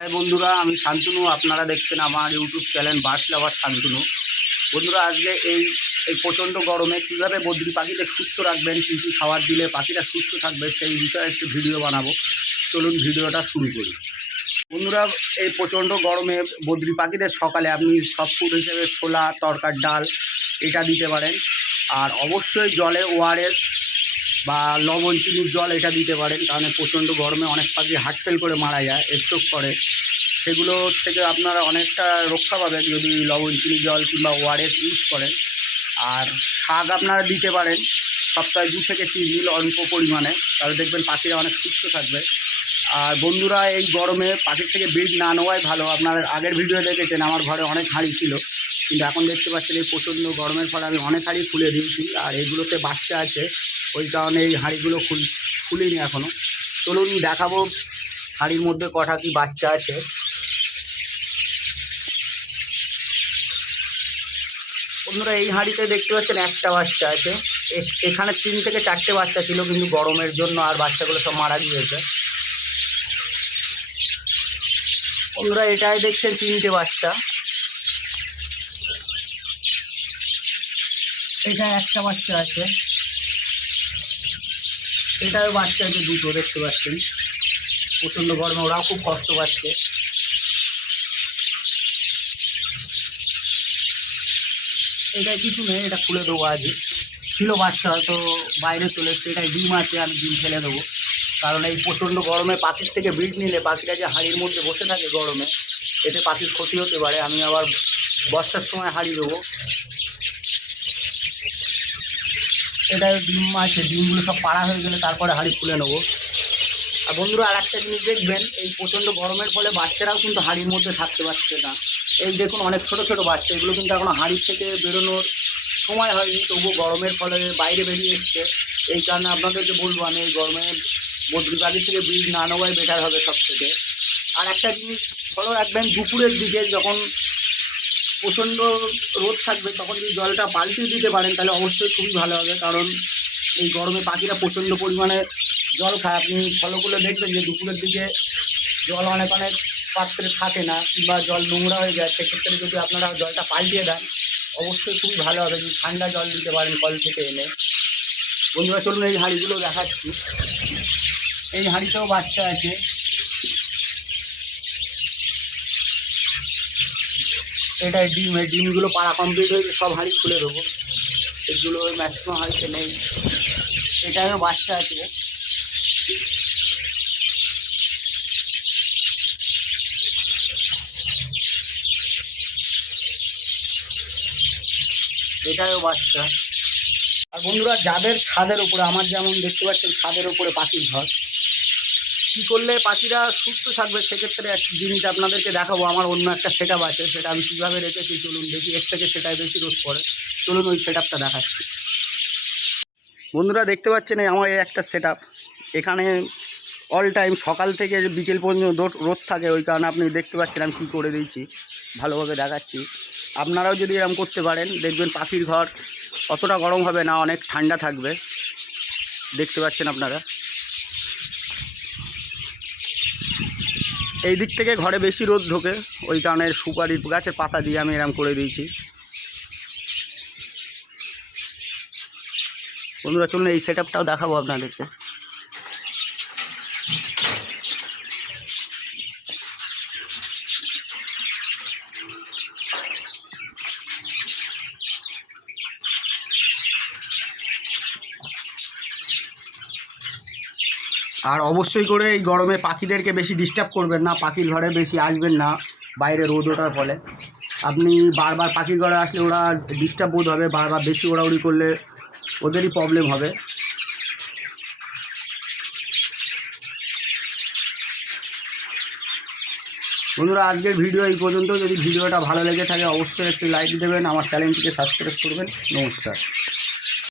বন্ধুরা, আমি শান্তনু। আপনারা দেখছেন আমার ইউটিউব চ্যানেল বার্ডস লাভার শান্তনু। বন্ধুরা, আজকে এই প্রচণ্ড গরমে কীভাবে বদ্রি পাখিদের সুস্থ রাখবেন, কী কী খাবার দিলে পাখিরা সুস্থ থাকবে সেই বিষয়ে একটু ভিডিও বানাবো। চলুন ভিডিওটা শুরু করি। বন্ধুরা, এই প্রচণ্ড গরমে বদ্রি পাখিদের সকালে আপনি সফট ফুড হিসেবে ছোলা, তরকার ডাল এটা দিতে পারেন। আর অবশ্যই জলে ওআরএস বা লবণ চিনির জল এটা দিতে পারেন, কারণ প্রচণ্ড গরমে অনেক পাখি হার্ট ফেল করে মারা যায়, স্ট্রোক করে। সেগুলো থেকে আপনারা অনেকটা রক্ষা পাবেন যদি লবণ চিনি জল কিংবা ওআরএস ইউজ করেন। আর শাক আপনারা দিতে পারেন সপ্তাহে 2 থেকে 3 দিন অল্প পরিমাণে, তাহলে দেখবেন পাখিরা অনেক সুস্থ থাকবে। আর বন্ধুরা, এই গরমে পাখির থেকে ব্রিড না নেওয়াই ভালো। আপনারা আগের ভিডিও দেখেছেন আমার ঘরে অনেক হাঁড়ি ছিল, কিন্তু এখন দেখতে পাচ্ছেন এই প্রচণ্ড গরমের ফলে আমি অনেক হাঁড়ি খুলে দিয়েছি। আর এইগুলোতে বাচ্চা আছে, ওই কারণে এই হাঁড়িগুলো খুলিনি এখনও। চলুন দেখাবো হাঁড়ির মধ্যে কটা কি বাচ্চা আছে। বন্ধুরা, এই হাঁড়িতে দেখতে পাচ্ছেন একটা বাচ্চা আছে। এখানে 3 থেকে 4টে বাচ্চা ছিল, কিন্তু গরমের জন্য আর বাচ্চাগুলো সব মারা গিয়েছে। বন্ধুরা, এটাই দেখছেন 3টে বাচ্চা। এটা একটা বাচ্চা আছে, এটাও বাচ্চা আছে 2টো, দেখতে পাচ্ছেন। প্রচণ্ড গরমে ওরাও খুব কষ্ট পাচ্ছে। এটাই কিছু নেই, এটা খুলে দেবো। আজ ছিল বাচ্চা, হয়তো বাইরে চলে এসছে। এটাই ডিম আছে, আমি ডিম ফেলে দেবো। কারণ এই প্রচণ্ড গরমে পাখির থেকে ব্রিড নিলে পাখিরা যে হাঁড়ির মধ্যে বসে থাকে গরমে, এতে পাখির ক্ষতি হতে পারে। আমি আবার বর্ষার সময় হাঁড়ি দেবো। এটাই ডিম আছে, ডিমগুলো সব পাড়া হয়ে গেলে তারপরে হাঁড়ি খুলে নেবো। আর বন্ধুরা, আর একটা জিনিস দেখবেন, এই প্রচণ্ড গরমের ফলে বাচ্চারাও কিন্তু হাঁড়ির মধ্যে থাকতে পারছে না। এই দেখুন অনেক ছোট ছোট বাচ্চা, এগুলো কিন্তু এখনও হাঁড়ির থেকে বেরোনোর সময় হয়নি, তবুও গরমের ফলে বাইরে বেরিয়ে এসছে। এই কারণে আপনাদেরকে বলবো, আমি এই গরমে বদ্রি পাখি থেকে ব্রিড না নেওয়াই বেটার হবে সব থেকে। আর একটা জিনিস ফলো রাখবেন, দুপুরের দিকে যখন প্রচণ্ড রোদ থাকবে তখন যদি জলটা পাল্টিয়ে দিতে পারেন তাহলে অবশ্যই খুবই ভালো হবে। কারণ এই গরমে পাখিরা প্রচণ্ড পরিমাণে জল খায়। আপনি ফলোগুলো দেখবেন যে দুপুরের দিকে জল অনেক পাত্রে থাকে না, কিংবা জল নোংরা হয়ে যায়। সেক্ষেত্রে যদি আপনারা জলটা পাল্টিয়ে দেন অবশ্যই খুবই ভালো হবে। যদি ঠান্ডা জল দিতে পারেন কল থেকে এনে। বন্ধুরা, চলুন এই হাঁড়িগুলো দেখাচ্ছি। এই হাঁড়িতেও বাচ্চা আছে। এটাই ডিম, এই ডিমগুলো পাড়া কমপ্লিট হয়েছে, সব হাঁড়ি খুলে দেবো। এগুলো ম্যাক্সিমাম হাঁড়িতে নেই। এটাও বাচ্চা আছে। এটাও বাচ্চা। আর বন্ধুরা, যাদের ছাদের উপরে, আমার যেমন দেখতে পাচ্ছেন ছাদের উপরে পাখির ঘর, কী করলে পাখিরা সুস্থ থাকবে সেক্ষেত্রে একটা জিনিস আপনাদেরকে দেখাবো। আমার অন্য একটা সেট আপ আছে, সেটা আমি কীভাবে রেখেছি চলুন দেখি। এর থেকে সেটাই বেশি রোদ পড়ে, চলুন ওই সেট আপটা দেখাচ্ছি। বন্ধুরা, দেখতে পাচ্ছেন আমার এই একটা সেট আপ। এখানে অল টাইম সকাল থেকে বিকেল পর্যন্ত রোদ থাকে, ওই কারণে আপনি দেখতে পাচ্ছেন আমি কী করে দিয়েছি, ভালোভাবে দেখাচ্ছি। আপনারাও যদি এরকম করতে পারেন দেখবেন পাখির ঘর অতটা গরম হবে না, অনেক ঠান্ডা থাকবে। দেখতে পাচ্ছেন আপনারা। এই দিক থেকে ঘরে বেশি রোদ ঢোকে, ওই কারণে সুপারির গাছের পাতা দিয়ে আমি এরকম করে দিয়েছি। বন্ধুরা, চলুন এই সেট আপটাও দেখাবো আপনাদেরকে। আর অবশ্যই করে এই গরমে পাখিদেরকে বেশি ডিস্টার্ব করবেন না, পাখির ঘরে বেশি আসবেন না বাইরে রোদ ওঠার ফলে। আপনি বারবার পাখির ঘরে আসলে ওরা ডিস্টার্ব বোধ হবে, বারবার বেশি ওড়াউড়ি করলে ওদেরই প্রবলেম হবে। বন্ধুরা, আজকের ভিডিও এই পর্যন্ত। যদি ভিডিওটা ভালো লেগে থাকে অবশ্যই একটি লাইক দেবেন, আমার চ্যানেলটিকে সাবস্ক্রাইব করবেন। নমস্কার।